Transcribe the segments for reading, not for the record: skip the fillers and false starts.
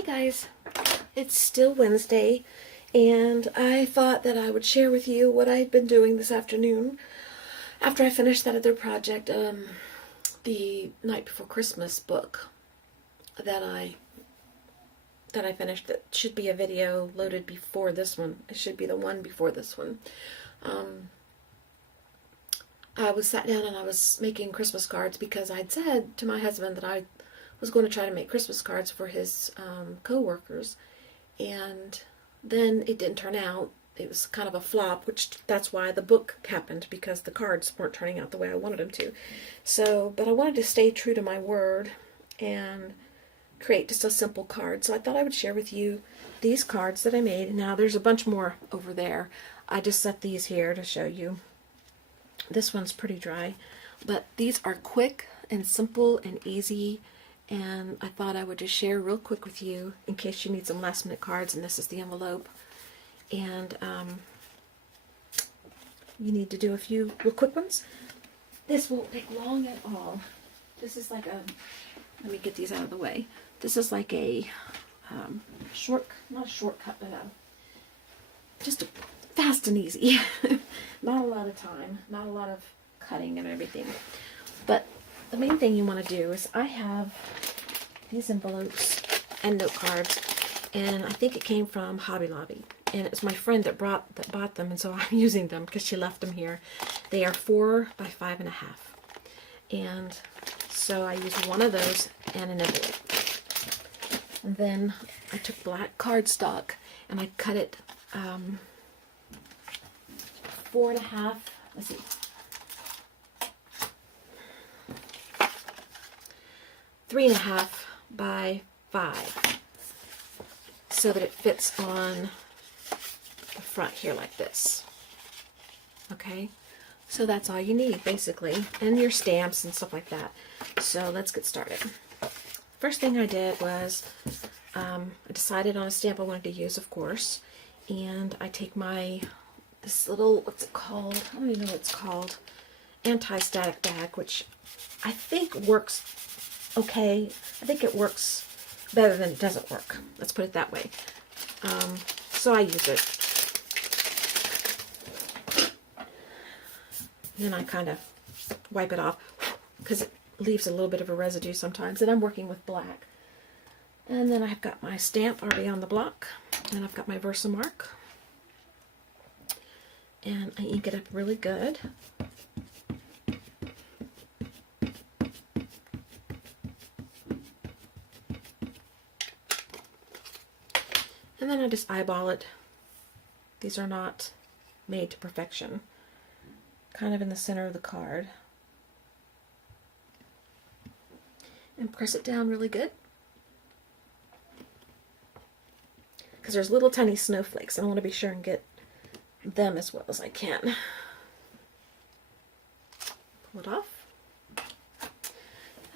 Hey guys, it's still Wednesday, and I thought that I would share with you what I'd been doing this afternoon after I finished that other project, the Night Before Christmas book that I finished. That should be a video loaded before this one. It should be the one before this one. I was sat down and I was making Christmas cards because I'd said to my husband that I was going to try to make Christmas cards for his co-workers, and then it didn't turn out. It was kind of a flop, which that's why the book happened, because the cards weren't turning out the way I wanted them to. So, but I wanted to stay true to my word and create just a simple card. So I thought I would share with you these cards that I made. Now there's a bunch more over there. I just set these here to show you. This one's pretty dry, but these are quick and simple and easy, and I thought I would just share real quick with you in case you need some last minute cards. And this is the envelope, and you need to do a few real quick ones. This won't take long at all. This is like a, let me get these out of the way. This is like a not a shortcut, but just a fast and easy. Not a lot of time, not a lot of cutting and everything. But the main thing you want to do is, I have these envelopes and note cards, and I think it came from Hobby Lobby, and it's my friend that bought them, and so I'm using them because she left them here. They are 4 by 5.5, and so I used one of those and an envelope. And then I took black cardstock and I cut it 4.5. Let's see. 3.5 by 5, so that it fits on the front here like this. Okay, so that's all you need basically, and your stamps and stuff like that. So let's get started. First thing I did was I decided on a stamp I wanted to use, of course, and I take this little, what's it called? I don't even know what it's called. Anti-static bag, which I think works okay. I think it works better than it doesn't work. Let's put it that way. So I use it. Then I kind of wipe it off because it leaves a little bit of a residue sometimes. And I'm working with black. And then I've got my stamp already on the block. And I've got my Versamark. And I ink it up really good. And then I just eyeball it. These are not made to perfection. Kind of in the center of the card. And press it down really good. Because there's little tiny snowflakes, and I want to be sure and get them as well as I can. Pull it off.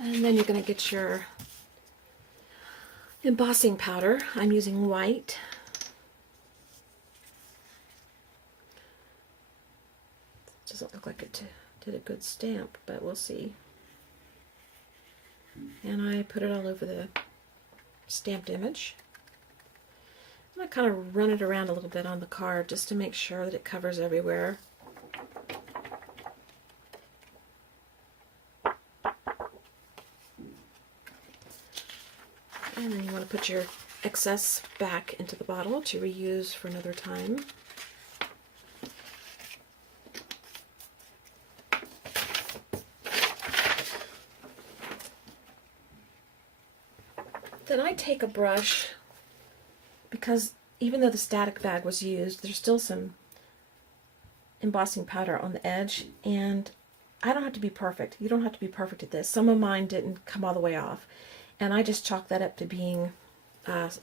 And then you're going to get your embossing powder. I'm using white. Doesn't look like it did a good stamp, but we'll see. And I put it all over the stamped image. And I kind of run it around a little bit on the card just to make sure that it covers everywhere. And then you want to put your excess back into the bottle to reuse for another time. Then I take a brush, because even though the static bag was used, there's still some embossing powder on the edge, and I don't have to be perfect. You don't have to be perfect at this. Some of mine didn't come all the way off, and I just chalk that up to being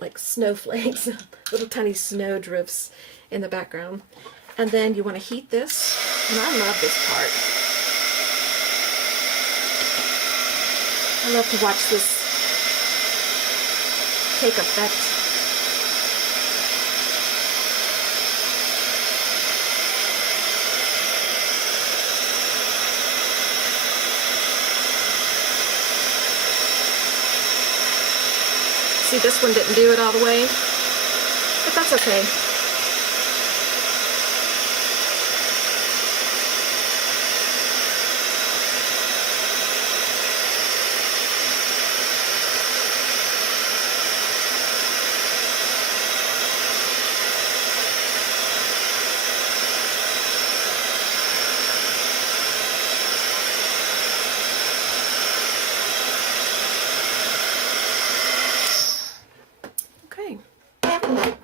like snowflakes, little tiny snow drifts in the background. And then you want to heat this, and I love this part. I love to watch this take effect. See, See, this one didn't do it all the way, but that's okay.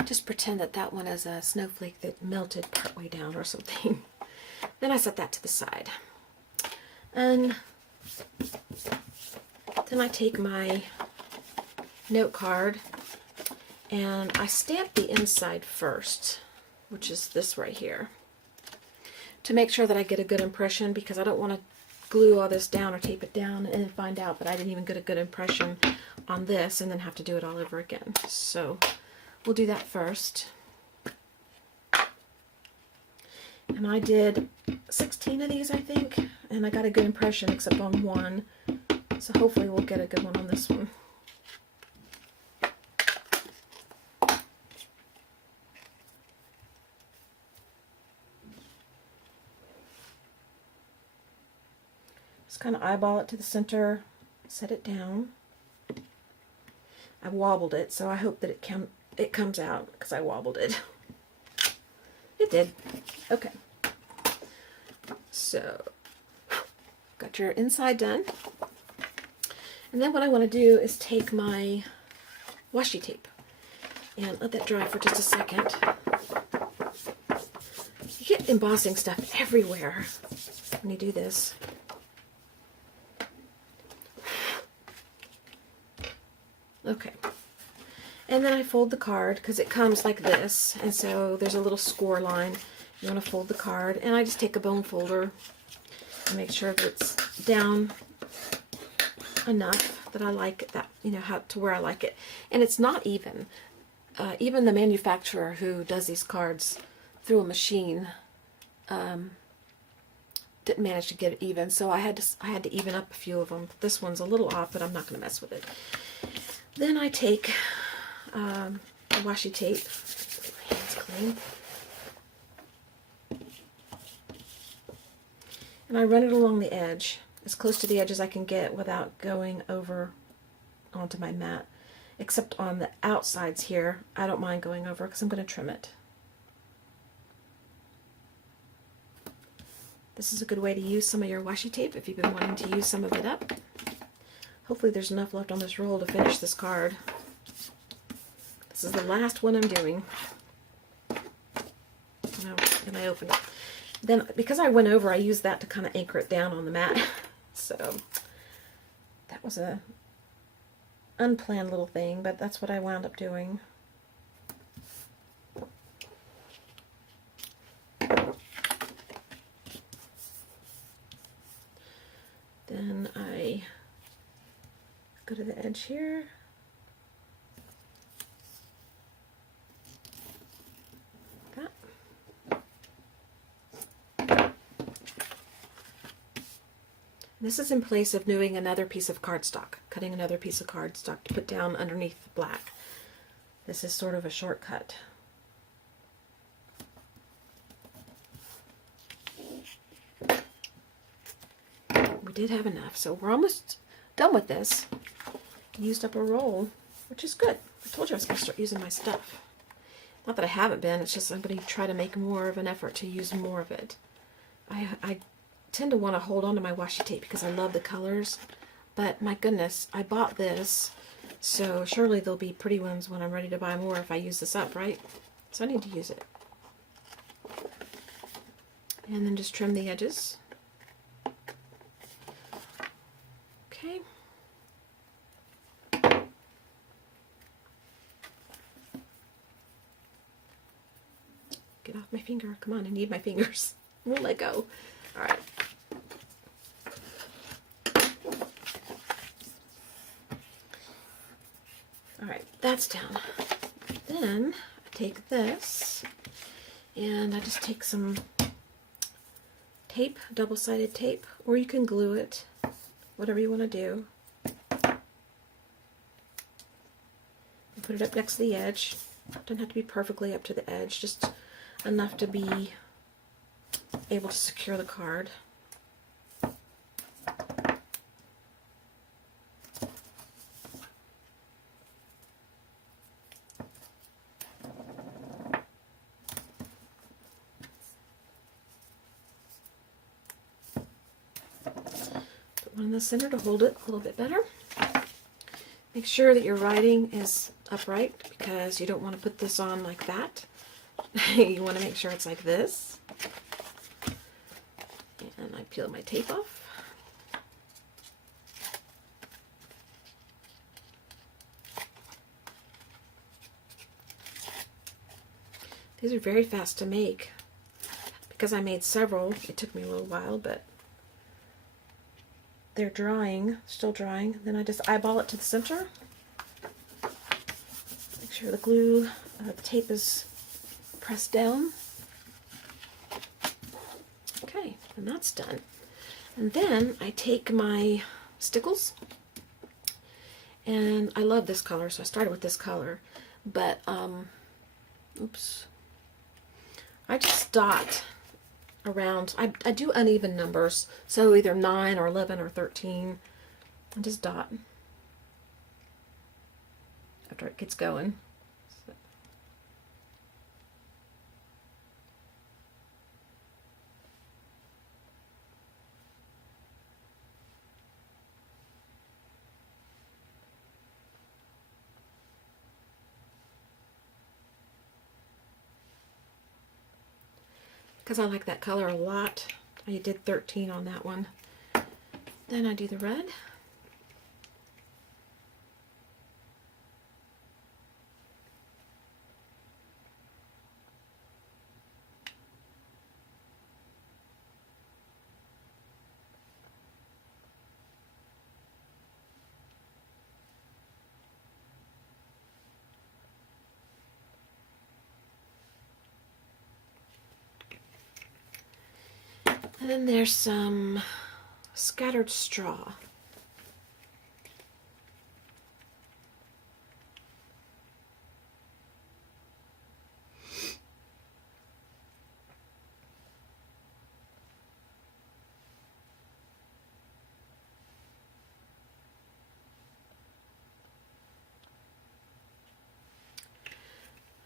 Just pretend that that one is a snowflake that melted partway down or something. Then I set that to the side. And then I take my note card and I stamp the inside first, which is this right here, to make sure that I get a good impression, because I don't want to glue all this down or tape it down and then find out that I didn't even get a good impression on this and then have to do it all over again. So we'll do that first. And I did 16 of these, I think, and I got a good impression except on one. So hopefully we'll get a good one on this one. Just kind of eyeball it to the center, set it down. I wobbled it, so I hope that it comes out, because I wobbled it. It did. Okay. So, got your inside done. And then what I want to do is take my washi tape and let that dry for just a second. You get embossing stuff everywhere when you do this. Okay. And then I fold the card, because it comes like this, and so there's a little score line. You want to fold the card, and I just take a bone folder and make sure that it's down enough that I like it, that, you know, how to where I like it. And it's not even. Even the manufacturer who does these cards through a machine didn't manage to get it even, so I had to even up a few of them. This one's a little off, but I'm not going to mess with it. Then I take the washi tape. My hands clean. And I run it along the edge, as close to the edge as I can get without going over onto my mat. Except on the outsides here, I don't mind going over because I'm going to trim it. This is a good way to use some of your washi tape if you've been wanting to use some of it up. Hopefully there's enough left on this roll to finish this card. This is the last one I'm doing. And I opened it. Then, because I went over, I used that to kind of anchor it down on the mat. So, that was a unplanned little thing, but that's what I wound up doing. Then I go to the edge here. That. This is in place of doing another piece of cardstock, cutting another piece of cardstock to put down underneath the black. This is sort of a shortcut. We did have enough, so we're almost done with this. Used up a roll, which is good. I told you I was going to start using my stuff. Not that I haven't been, it's just I'm going to try to make more of an effort to use more of it. I tend to want to hold on to my washi tape because I love the colors, but my goodness, I bought this, so surely there'll be pretty ones when I'm ready to buy more if I use this up, right? So I need to use it. And then just trim the edges. Okay. Get off my finger. Come on, I need my fingers. I won't let go. All right. All right, that's down. Then I take this and I just take some tape, double-sided tape, or you can glue it, whatever you want to do. Put it up next to the edge. Doesn't have to be perfectly up to the edge, just enough to be able to secure the card. Put one in the center to hold it a little bit better. Make sure that your writing is upright because you don't want to put this on like that. You want to make sure it's like this. And I peel my tape off. These are very fast to make. Because I made several, it took me a little while, but they're drying, still drying. Then I just eyeball it to the center. Make sure the glue, the tape is pressed down. Okay, and that's done. And then I take my stickles, and I love this color, so I started with this color, but, oops, I just dot around, I do uneven numbers, so either 9 or 11 or 13, I just dot after it gets going. Because I like that color a lot. I did 13 on that one. Then I do the red. And then there's some scattered straw.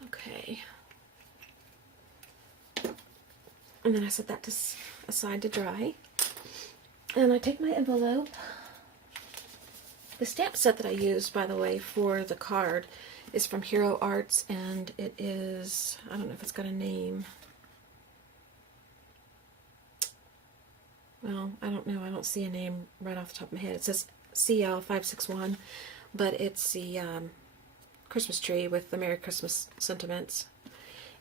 Okay. And then I set that aside to dry. And I take my envelope. The stamp set that I used, by the way, for the card is from Hero Arts, and it is, I don't know if it's got a name. Well, I don't know. I don't see a name right off the top of my head. It says CL561, but it's the Christmas tree with the Merry Christmas sentiments.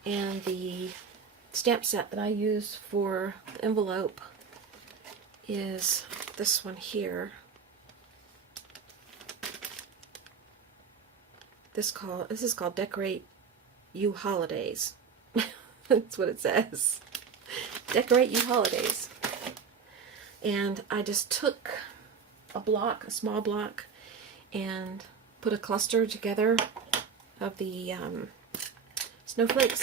And the stamp set that I use for the envelope is this one here. This is called Decorate You Holidays. That's what it says. Decorate You Holidays. And I just took a small block, and put a cluster together of the snowflakes.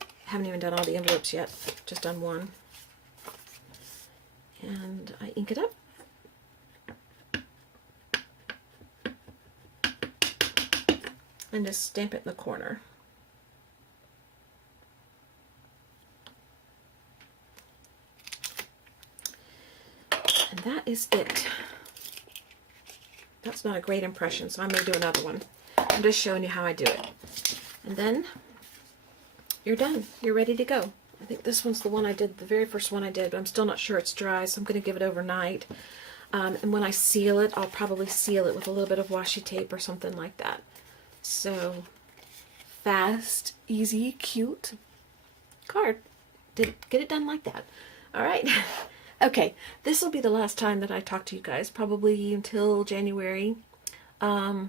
I haven't even done all the envelopes yet, just done one. And I ink it up. And just stamp it in the corner. And that is it. That's not a great impression, so I'm going to do another one. I'm just showing you how I do it. And then you're done. You're ready to go. I think this one's the one I did, the very first one I did, but I'm still not sure it's dry, so I'm going to give it overnight. And when I seal it, I'll probably seal it with a little bit of washi tape or something like that. So, fast, easy, cute card. Get it done like that. All right. Okay, this will be the last time that I talk to you guys, probably until January. Well,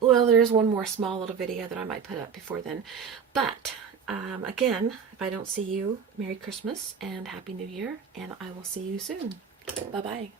there's one more small little video that I might put up before then. But, again, if I don't see you, Merry Christmas and Happy New Year, and I will see you soon. Bye-bye.